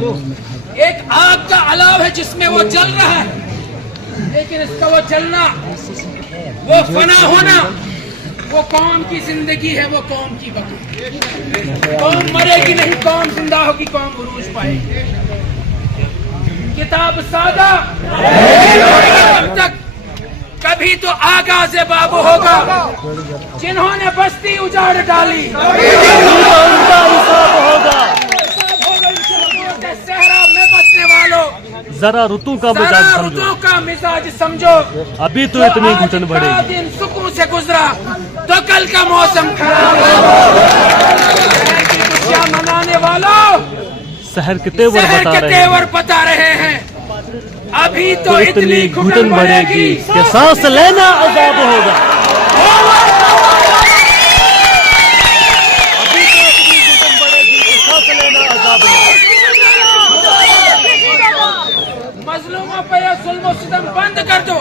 ایک آگ کا الاؤ ہے جس میں وہ جل رہا ہے، لیکن اس کا وہ جلنا، وہ فنا ہونا، وہ قوم کی زندگی ہے، وہ قوم کی بقا۔ قوم مرے گی نہیں، قوم زندہ ہوگی، قوم عروج پائے گی۔ کتاب سادہ تب تک کبھی تو آغاز باب ہوگا، جنہوں نے بستی اجاڑ ڈالی صحرا میں بسنے والوں، ذرا رتو کا مزاج ذرا سمجھو، رتوں کا مزاج سمجھو۔ ابھی تو اتنی گھٹن بڑھے آج کا گی، دن سکون سے گزرا تو کل کا موسم خراب خوشیاں منانے والوں، سحر کے تیور شہر بتا کے رہے ہیں، تیور بتا رہے ہیں۔ ابھی تو تو اتنی گھٹن بڑھے گی کہ سانس لینا عذاب ہوگا۔ ابھی تو اتنی گھٹن بڑھے گی کہ سانس لینا عذاب ہوگا۔ مظلوموں پہ یہ ظلم و ستم بند کر دو،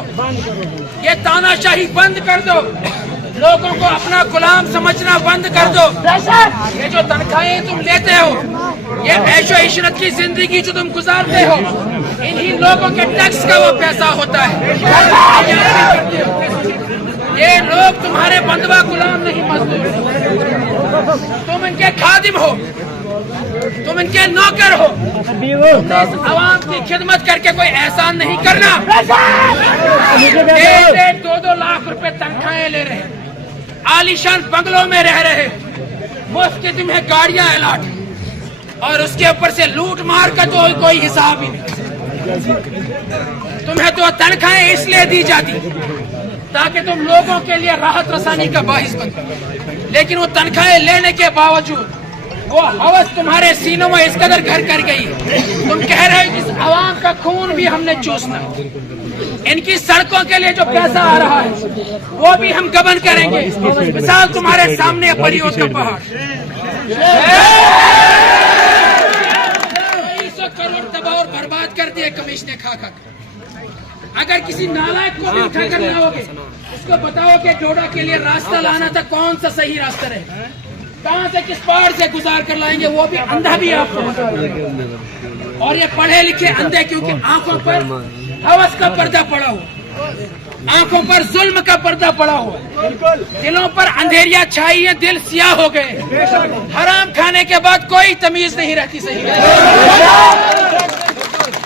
یہ تانا شاہی بند کر دو، لوگوں کو اپنا غلام سمجھنا بند کر دو۔ یہ جو تنخواہیں تم لیتے ہو، یہ عیش و عشرت کی زندگی جو تم گزارتے ہو، انہی لوگوں کے ٹیکس کا وہ پیسہ ہوتا ہے۔ یہ لوگ تمہارے بندوا غلام نہیں، مزدور، تم ان کے خادم ہو، تم ان کے نوکر ہو۔ اس عوام کی خدمت کر کے کوئی احسان نہیں کرنا۔ 1-2 لاکھ روپے تنخواہیں لے رہے، عالیشان بنگلوں میں رہ رہے، مفت کی تمہیں گاڑیاں الاٹ، اور اس کے اوپر سے لوٹ مار کا تو کوئی حساب ہی نہیں۔ تمہیں تو تنخواہیں اس لیے دی جاتی تاکہ تم لوگوں کے لیے راحت رسانی کا باعث بنو، لیکن وہ تنخواہیں لینے کے باوجود وہ ہوس تمہارے سینوں میں اس قدر گھر کر گئی، تم کہہ رہے ہو اس عوام کا خون بھی ہم نے چوسنا، ان کی سڑکوں کے لیے جو پیسہ آ رہا ہے وہ بھی ہم گبن کریں گے۔ مثال تمہارے سامنے پریوت کا پہاڑ، 200 کروڑ تباہ اور برباد کر دیے کمیشنیں کھا کھا کر۔ اگر کسی نالائق کو بھی اٹھا کر لاؤ گے، اس کو بتاؤ کہ ڈوڈا کے لیے راستہ لانا تھا، کون سا صحیح راستہ رہے، کہاں سے کس پہاڑ سے گزار کر لائیں گے، وہ بھی اندھا بھی آپ کو بتا دے گا۔ اور یہ پڑھے لکھے اندھے کیونکہ آنکھوں پر ہوس کا پردہ پڑا ہوا، آنکھوں پر ظلم کا پردہ پڑا ہوا، دلوں پر اندھیریاں چھائی ہیں، دل سیاہ ہو گئے، حرام کھانے کے بعد کوئی تمیز نہیں رہتی، صحیح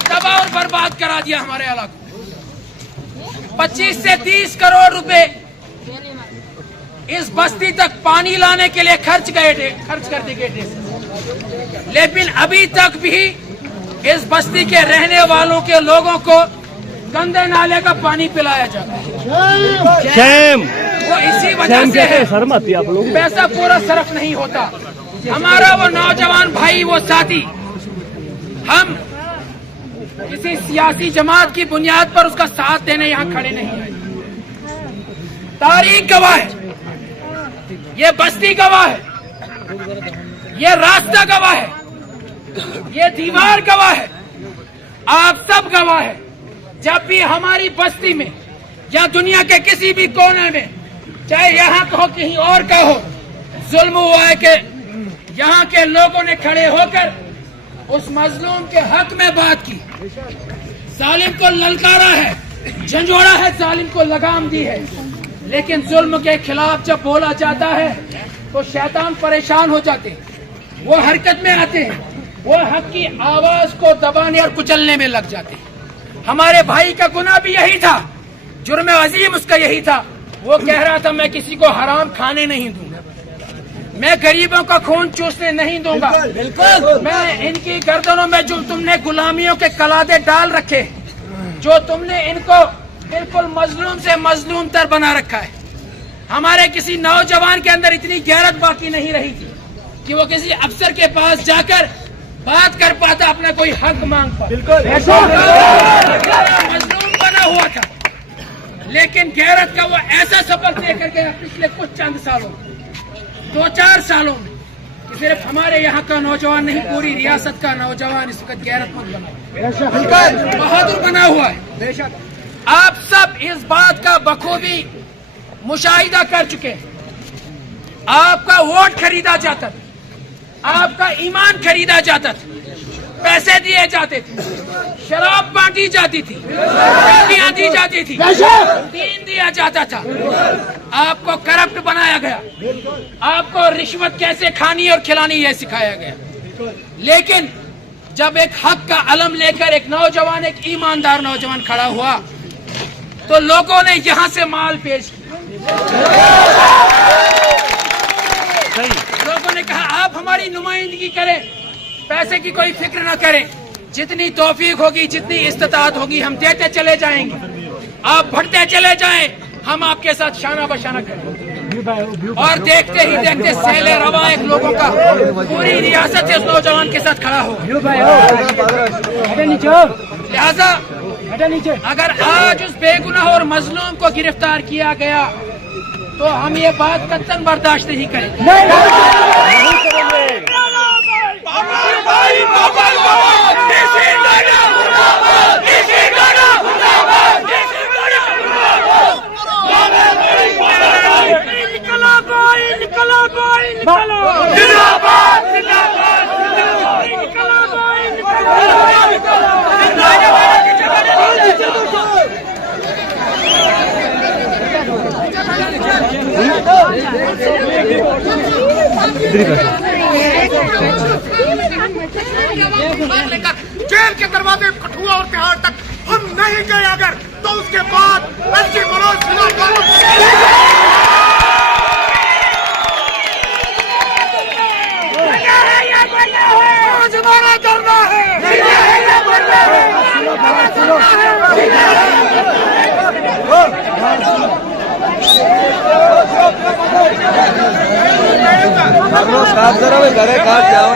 تباہ اور برباد کرا دیا ہمارے علاقوں۔ 25 سے 30 کروڑ روپے اس بستی تک پانی لانے کے لیے خرچ کر دی گئے، لیکن ابھی تک بھی اس بستی کے رہنے والوں کے لوگوں کو گندے نالے کا پانی پلایا جاتا ہے۔ شیم وہ اسی وجہ سے ہے، شرم آتی ہے آپ لوگ، پیسہ پورا صرف نہیں ہوتا۔ ہمارا وہ نوجوان بھائی، وہ ساتھی، ہم کسی سیاسی جماعت کی بنیاد پر اس کا ساتھ دینے یہاں کھڑے نہیں ہیں۔ تاریخ گواہ ہے، یہ بستی گواہ ہے، یہ راستہ گواہ ہے، یہ دیوار گواہ ہے، آپ سب گواہ ہیں۔ جب بھی ہماری بستی میں یا دنیا کے کسی بھی کونے میں، چاہے یہاں کا ہو کہیں اور کا ہو، ظلم ہوا ہے کہ یہاں کے لوگوں نے کھڑے ہو کر اس مظلوم کے حق میں بات کی، ظالم کو للکارا ہے، جھنجھوڑا ہے، ظالم کو لگام دی ہے، لیکن ظلم کے خلاف جب بولا جاتا ہے تو شیطان پریشان ہو جاتے ہیں، وہ حرکت میں آتے ہیں، وہ حق کی آواز کو دبانے اور کچلنے میں لگ جاتے ہیں۔ ہمارے بھائی کا گناہ بھی یہی تھا، جرم عظیم اس کا یہی تھا، وہ کہہ رہا تھا میں کسی کو حرام کھانے نہیں دوں گا، میں غریبوں کا خون چوسنے نہیں دوں گا، میں ان کی گردنوں میں جو تم نے غلامیوں کے قلادے ڈال رکھے، جو تم نے ان کو بالکل مظلوم سے مظلوم تر بنا رکھا ہے، ہمارے کسی نوجوان کے اندر اتنی غیرت باقی نہیں رہی تھی کہ وہ کسی افسر کے پاس جا کر بات کر پاتا، اپنا کوئی حق مانگ پاتا، مظلوم بنا ہوا تھا، لیکن غیرت کا وہ ایسا سبق دے کر گیا پچھلے کچھ چند سالوں میں، 2-4 سالوں میں، کہ صرف ہمارے یہاں کا نوجوان نہیں، پوری ریاست کا نوجوان اس وقت غیرت مند بنا ہوا ہے، بہادر بنا ہوا ہے۔ آپ سب اس بات کا بخوبی مشاہدہ کر چکے ہیں، آپ کا ووٹ خریدا جاتا تھا، آپ کا ایمان خریدا جاتا تھا، پیسے دیے جاتے تھے, شراب بانٹی جاتی تھی, گاڑیاں دی جاتی تھی, دین دیا جاتا تھا. آپ کو کرپٹ بنایا گیا, آپ کو رشوت کیسے کھانی اور کھلانی یہ سکھایا گیا. لیکن جب ایک حق کا علم لے کر ایک نوجوان, ایک ایماندار نوجوان کھڑا ہوا تو لوگوں نے یہاں سے مال پیش کیا. لوگوں نے کہا آپ ہماری نمائندگی کریں, پیسے کی کوئی فکر نہ کریں, جتنی توفیق ہوگی, جتنی استطاعت ہوگی ہم دیتے چلے جائیں گے, آپ بڑھتے چلے جائیں, ہم آپ کے ساتھ شانہ بشانہ کریں. اور دیکھتے ہی دیکھتے سیل رواں ایک لوگوں کا پوری ریاست اس نوجوان کے ساتھ کھڑا ہو. لہذا اگر آج اس بے گناہ اور مظلوم کو گرفتار کیا گیا تو ہم یہ بات قطعاً برداشت نہیں کریں گے. جیل کے دروازے کٹھوا اور تہاڑ تک ہم نہیں گئے اگر تو اس کے بعد ایس سی منوج سنہا ہمارا دھرنا ہے. کاٹ ذرا گھرے کاٹ جاؤ.